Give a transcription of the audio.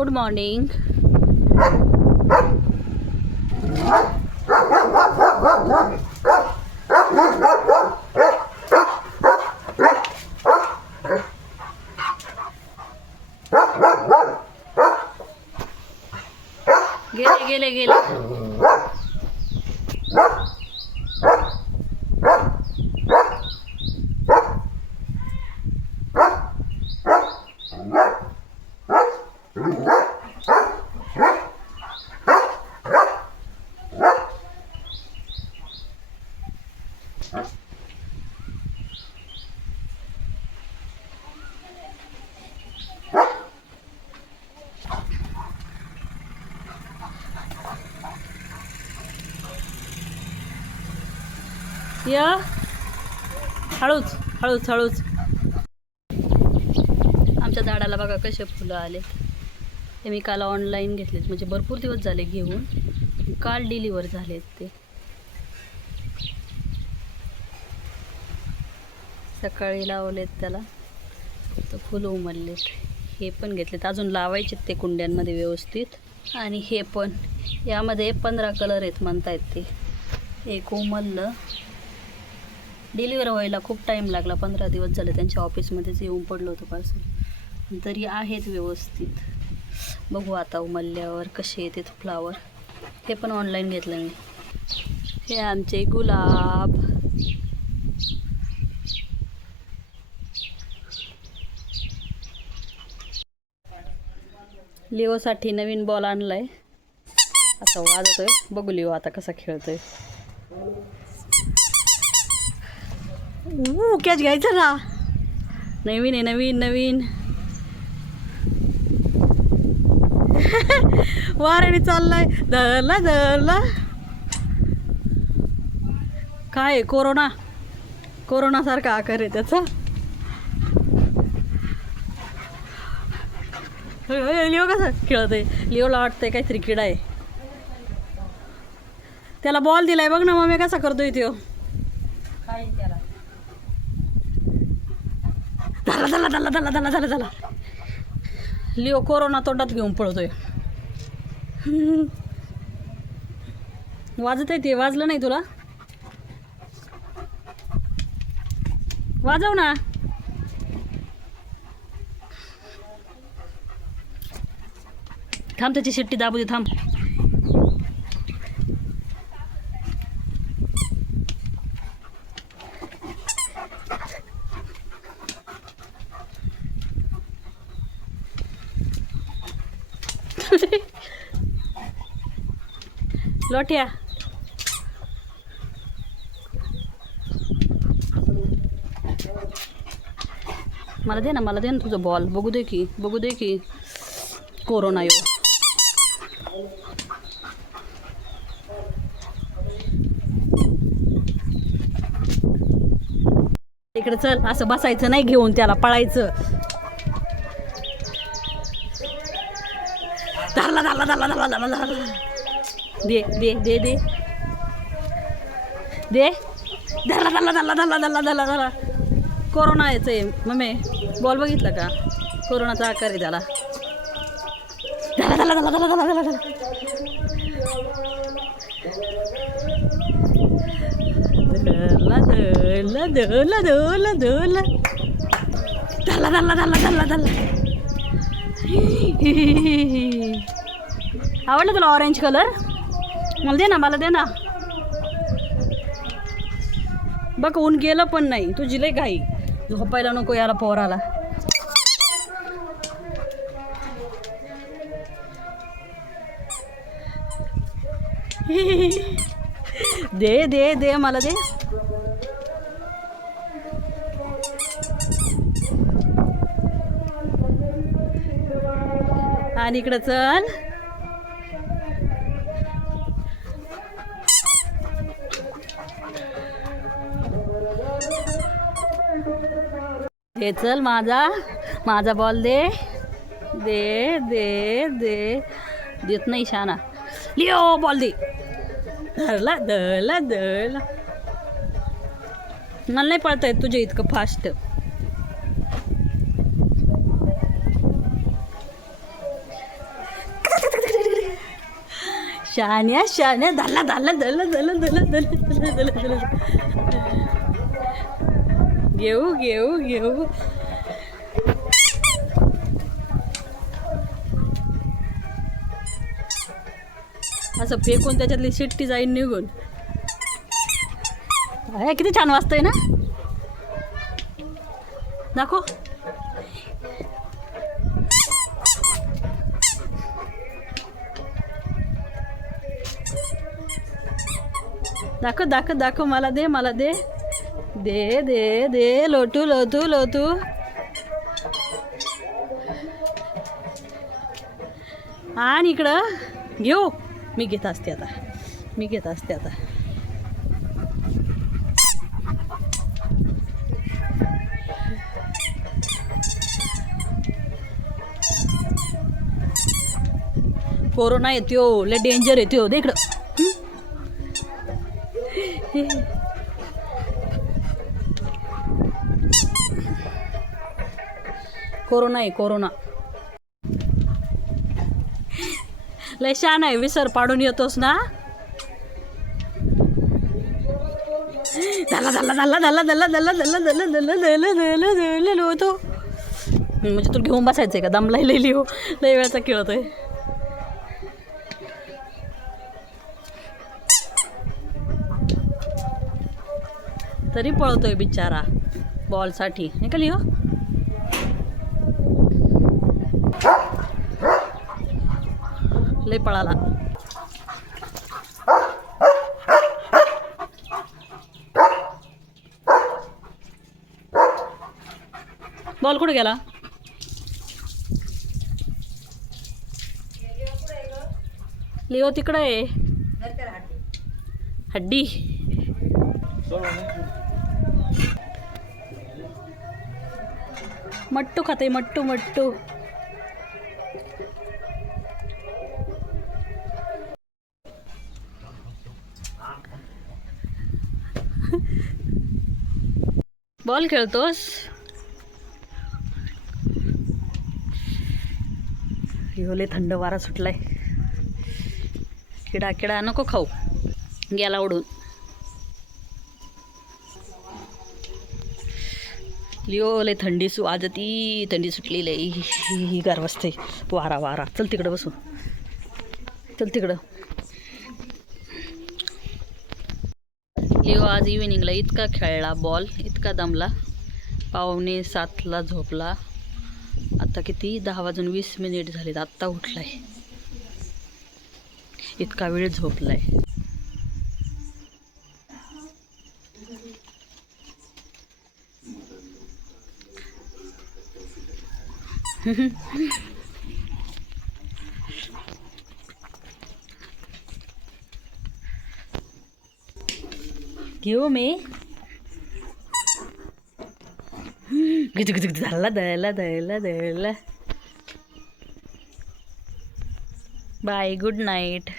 Good morning. Get it, get. या. हळूच हळूच हळूच. आमच्या झाडाला बघा कसे फुलं आले ते मी काल ऑनलाईन घेतलेत. म्हणजे भरपूर दिवस झाले घेऊन. काल डिलिव्हर झालेत ते. सकाळी लावलेत त्याला. तर फुलं उमललेत. हे पण घेतलेत. अजून लावायचेत ते कुंड्यांमध्ये व्यवस्थित. आणि हे पण. यामध्ये पंधरा कलर आहेत म्हणतायत ते. एक उमललं. डिलिव्हर व्हायला खूप टाईम लागला. पंधरा दिवस झाले त्यांच्या ऑफिसमध्येच येऊन पडलं होतं पार्सल तरी आहेत व्यवस्थित. बघू आता उमलल्यावर कसे येतात फ्लावर हे पण ऑनलाईन घेतलं मी. हे आमचे गुलाब. लिओसाठी नवीन बॉल आणलाय. आता वाजतोय. बघू लिओ आता कसा खेळतोय. ऊ कॅच घ्यायचा ना नवीन आहे नवीन नवीन। वाऱ्याने चाललाय. धरला धरला. काय कोरोना? कोरोना सारखा आकार आहे त्याचा. लिओ कसं खेळत आहे लिओला वाटतंय काहीतरी किडा आहे. त्याला बॉल दिलाय बघ ना मम्मी कसा करतोय तो झाला झाला झाला झाला झाला झाला झाला. लिओ कोरोना तोंडात घेऊन पळतोय. वाजत आहे ते वाजलं नाही तुला? वाजव ना. थांब त्याची शिट्टी दाबू दे थांब. लोट्या. मला दे ना मला दे ना तुझं बॉल बघू दे की बघू दे की कोरोना येऊ. इकडे चल असं बसायचं नाही घेऊन त्याला पळायचं. धरला धरला धरला धरला धरला धरला दे दे दे दे दे धरला धरला धरला धरला धरला धरला धरला कोरोना यायचं आहे मम्मी बॉल बघितलं का कोरोनाचा आकार आहे त्याला धरला धरला धरला धरला धरला धरला धरला धरला धरला धरला धरला धरला धरला धरला धरला धरला धरला आवडलं तुला ऑरेंज कलर मला दे ना मला दे ना. बघ ऊन गेलं पण नाही. तुझी लय घाई. झोपायला नको याला पोराला. दे दे दे मला दे. आणि इकडं चल. हे चल माझा माझा बॉल दे. दे दे दे. देत नाही शाना. लिओ बॉल दे. धरला धरला धरला. मला नाही पळता येत तुझ्या इतकं फास्ट शान्या शान्या. धरला धाला धरला धरला धरला धरला धरला धरला. घेऊ घेऊ घेऊ. असं फेकून त्याच्यातली शिट्टी जाईन निघून. हे किती छान वाजतंय ना? दाखव. दाखव दाखव दाखव. मला दे मला दे. दे दे दे लोटू लोटू लोटू. आणि इकडं. घेऊ हो. मी घेत असते आता. मी घेत असते आता. कोरोना येतो लय डेंजर येतो हो. दे इकडं. कोरोना आहे कोरोना लय छान आहे विसर पाडून येतोस ना झाला झाला झाला झाला झाला झाला झाला झाला झाला झाला झाला झाला होतो म्हणजे तू घेऊन बसायचं आहे का दमलाय लय लिहू लय वेळाचा खेळतोय तरी पळतोय बिचारा बॉलसाठी नाही का लिहो लय पळाला. बॉल कुठे गेला? लिओ तिकडे आहे. हड्डी. मट्टू खाते मट्टू मट्टू. बॉल खेळतोस? लय थंड वारा सुटलाय. किडा किडा नको खाऊ. गेला उडून लिओले थंडी सु आज ती थंडी सुटली ही ही गार वाजते वारा वारा. चल तिकडं बसू. चल तिकडं. देव आज इव्हिनिंगला इतका खेळला बॉल इतका दमला. पावणे सातला झोपला. आता किती? दहा वाजून वीस मिनिट झालेत. आत्ता उठलाय. इतका वेळ झोपलाय. घेऊ मी. गिज गिज झाला दळला दळला दळला बाय गुड नाईट.